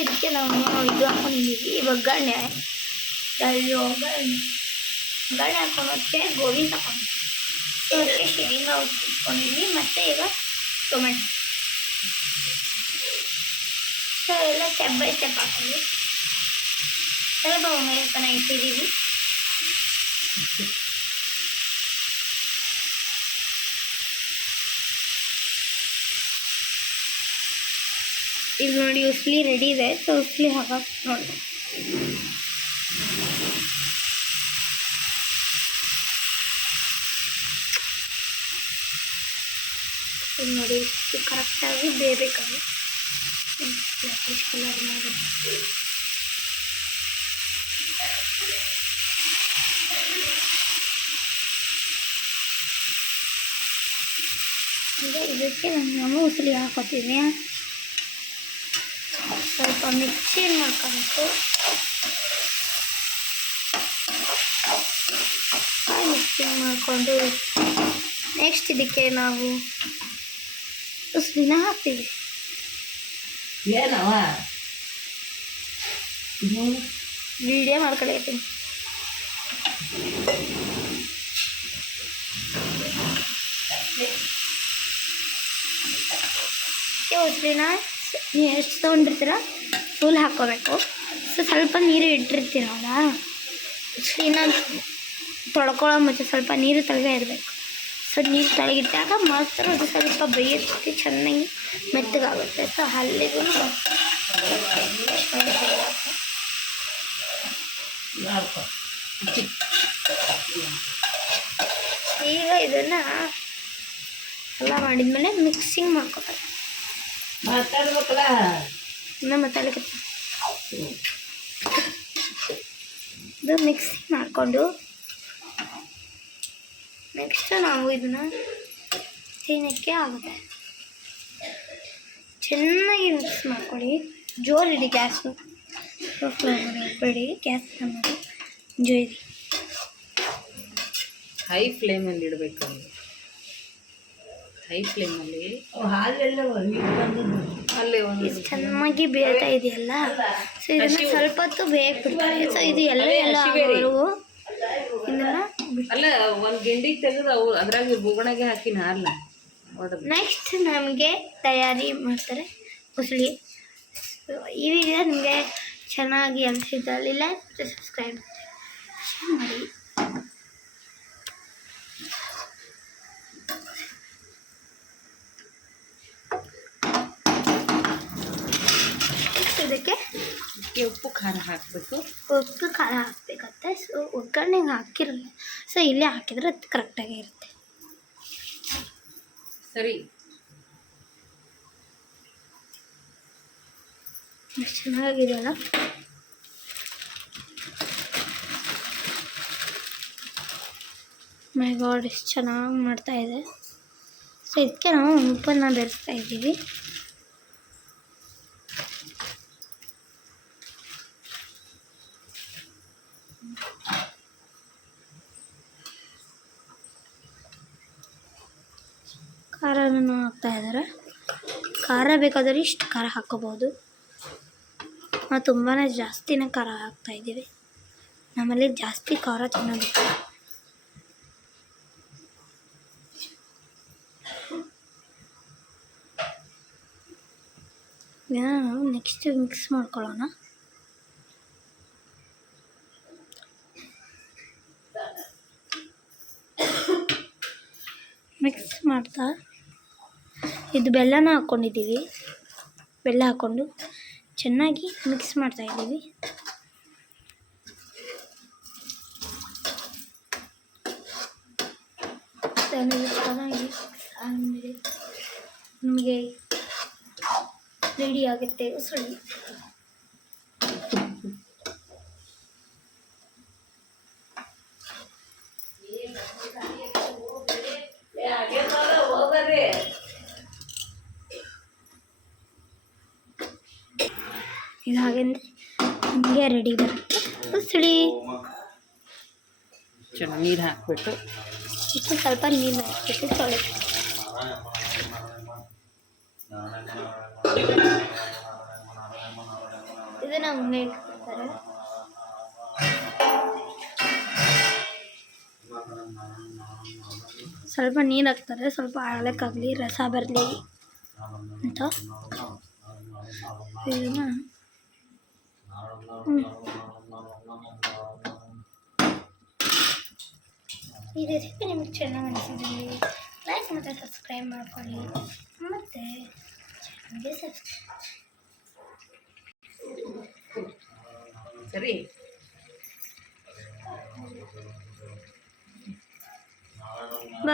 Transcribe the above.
ಇದಕ್ಕೆ ನಾವು ಇದು ಹಾಕೊಂಡಿದ್ದೀವಿ ಒಗ್ಗರಣೆ. ಒಗ್ಗರಣೆ ಹಾಕೊಳೋಕ್ಕೆ ಗೋಬಿ ತಗೊಂಡು ಅದಕ್ಕೆ ಶೇಂಗಾ ಉಟ್ಕೊಂಡಿದ್ವಿ. ಮತ್ತು ಈಗ ಟೊಮೆಟೊ ಸೊ ಎಲ್ಲ ಸ್ಟೆಪ್ ಬೈ ಸ್ಟೆಪ್ ಹಾಕೊಂಡು ಸ್ವಲ್ಪ ಒಮ್ಮೆ ಇಟ್ಟಿದ್ದೀವಿ. ಇದು ನೋಡಿ ಉಸ್ಲಿ ರೆಡಿ ಇದೆ. ಸೊ ಉಸ್ಲಿ ಹಾಕಕ್ಕೆ ನೋಡಿ ಇದು ನೋಡಿ ಇಷ್ಟು ಕರೆಕ್ಟಾಗಿ ಬೇಯಬೇಕಾಗಿ ಬ್ಲ್ಯಾಕಿಶ್ ಕಲರ್ ಮಾಡಿ ಇದಕ್ಕೆ ನಾನು ಉಸ್ಲಿ ಹಾಕೋತೀನಿ. ಸ್ವಲ್ಪ ಮಿಕ್ಸಿಂಗ್ ಮಾಡ್ಕೋಬೇಕು. ಮಿಕ್ಸಿಂಗ್ ಮಾಡಿಕೊಂಡು ನೆಕ್ಸ್ಟ್ ಇದಕ್ಕೆ ನಾವು ಉಸ್ಲಿನ ಹಾಕ್ತೀವಿ. ವಿಡಿಯೋ ಮಾಡ್ಕೊಳ್ತೀನಿ. ಉಸ್ಲಿನ ನೀವು ಎಷ್ಟು ತೊಗೊಂಡಿರ್ತೀರ ಫುಲ್ ಹಾಕ್ಕೋಬೇಕು. ಸೊ ಸ್ವಲ್ಪ ನೀರು ಇಟ್ಟಿರ್ತೀರಲ್ಲ, ಉಸ್ಲಿನ ತೊಳ್ಕೊಳ್ಳೋ ಮುಂಚೆ ಸ್ವಲ್ಪ ನೀರು ತಳಗೆ ಇರಬೇಕು. ಸೊ ನೀರು ತಳಗಿಟ್ಟಾಗ ಮಾತ್ರ ಅದು ಸ್ವಲ್ಪ ಬೇಯೋದಕ್ಕೆ ಚೆನ್ನಾಗಿ ಮೆತ್ತಗಾಗುತ್ತೆ. ಸೊ ಅಲ್ಲಿಗೂ ಈಗ ಇದನ್ನು ಎಲ್ಲ ಮಾಡಿದ್ಮೇಲೆ ಮಿಕ್ಸಿಂಗ್ ಮಾಡ್ಕೊತಾರೆ. ಮಾತಾಡಲಿಕ್ಕೆ ಇದು ಮಿಕ್ಸಿಂಗ್ ಮಾಡಿಕೊಂಡು ನೆಕ್ಸ್ಟ್ ನಾವು ಇದನ್ನು ತಿನ್ನೋಕ್ಕೆ ಆಗುತ್ತೆ. ಚೆನ್ನಾಗಿ ಮಿಕ್ಸ್ ಮಾಡ್ಕೊಳ್ಳಿ. ಜೋರಿಡಿ ಗ್ಯಾಸ್ನು, ಬೇಡಿ ಗ್ಯಾಸ್ ಮಾಡಿ ಜೋರಿ ಹೈ ಫ್ಲೇಮಲ್ಲಿ ಇಡಬೇಕು. ಹೈ ಫ್ಲೇಮಲ್ಲಿ ಚೆನ್ನಾಗಿ ಬೇಯ್ತಾ ಇದೆಯಲ್ಲ. ಸೊ ಇದನ್ನು ಸ್ವಲ್ಪ ಹೊತ್ತು ಬೇಯಕ್ಕೆ ಬಿಡ್ತಾರೆ. ಸೊ ಇದು ಎಲ್ಲ ಆಗೋವರೆಗೂ ಇದನ್ನು ಅಲ್ಲ ಒಂದು ಗಿಂಡಿಗೆ ತೆಗೆದು ಅವು ಅದ್ರಾಗ ಬುಗಣೆಗೆ ಹಾಕಿನ ಅಲ್ಲ. ನೆಕ್ಸ್ಟ್ ನಮಗೆ ತಯಾರಿ ಮಾಡ್ತಾರೆ ಉಸ್ಲಿ. ಈ ವಿಡಿಯೋ ನಿಮಗೆ ಚೆನ್ನಾಗಿ ಅನಿಸಿದ್ದಲ್ಲಿಲ್ಲ ಸಬ್ಸ್ಕ್ರೈಬ್ ಮಾಡಿ. ಇದಕ್ಕೆ ಉಪ್ಪು ಖಾರ ಹಾಕಬೇಕು. ಉಪ್ಪು ಖಾರ ಹಾಕಬೇಕಂತೆ. ಸೊ ಒಗ್ಗರಣೆಗೆ ಹಾಕಿರಲ್ಲ. ಸೊ ಇಲ್ಲೇ ಹಾಕಿದರೆ ಅದು ಕರೆಕ್ಟಾಗಿ ಇರುತ್ತೆ. ಸರಿ, ಎಷ್ಟು ಚೆನ್ನಾಗಿದೆಯಲ್ಲ. ಮೈ ಗಾಡ್ ಎಷ್ಟು ಚೆನ್ನಾಗಿ ಮಾಡ್ತಾಯಿದೆ. ಸೊ ಇದಕ್ಕೆ ನಾವು ಉಪ್ಪನ್ನು ಬೆರೆಸ್ತಾ ಇದ್ದೀವಿ. ಖಾರನೂ ಹಾಕ್ತಾಯಿದ್ದಾರೆ. ಖಾರ ಬೇಕಾದರೆ ಇಷ್ಟು ಖಾರ ಹಾಕ್ಕೋಬೋದು. ನಾವು ತುಂಬಾ ಜಾಸ್ತಿನೇ ಖಾರ ಹಾಕ್ತಾಯಿದ್ದೀವಿ. ನಮ್ಮಲ್ಲಿ ಜಾಸ್ತಿ ಖಾರ ತಿನ್ನೋದಕ್ಕೆ. ನಾವು ನೆಕ್ಸ್ಟ್ ಮಿಕ್ಸ್ ಮಾಡ್ಕೊಳ್ಳೋಣ. ಮಿಕ್ಸ್ ಮಾಡ್ತಾ ಇದು ಬೆಲ್ಲನ ಹಾಕ್ಕೊಂಡಿದ್ದೀವಿ. ಬೆಲ್ಲ ಹಾಕ್ಕೊಂಡು ಚೆನ್ನಾಗಿ ಮಿಕ್ಸ್ ಮಾಡ್ತಾಯಿದ್ದೀವಿ. ಚೆನ್ನಾಗಿ ಆಮೇಲೆ ನಮಗೆ ರೆಡಿ ಆಗುತ್ತೆ ಉಸುಳಿ. ಇದು ಹಾಗೆಂದರೆ ನಿಮಗೆ ರೆಡಿ ಬರುತ್ತೆ ಉಸುಳಿ. ಚೆನ್ನಾಗಿ ನೀರು ಹಾಕ್ಬಿಟ್ಟು ಇದಕ್ಕೆ ಸ್ವಲ್ಪ ನೀರು ಹಾಕ್ಬಿಟ್ಟು ತೊಳೆ. ಹಂಗೆ ಇಟ್ಬಿಡ್ತಾರೆ. ಸ್ವಲ್ಪ ನೀರು ಹಾಕ್ತಾರೆ, ಸ್ವಲ್ಪ ಆಳಕ್ಕಾಗಲಿ ರಸ ಬರಲಿ ಅಂತ. ಇದನ್ನ ಈ ರೆಸಿಪಿ ನಿಮಗೆ ಚೆನ್ನಾಗಿ ಅನಿಸಿದ್ರೆ ಲೈಕ್ ಮತ್ತು ಸಬ್ಸ್ಕ್ರೈಬ್ ಮಾಡ್ಕೊಳ್ಳಿ, ಮತ್ತು ಚಾನಲ್ಗೆ ಸರಿ. ಬಾಯ್.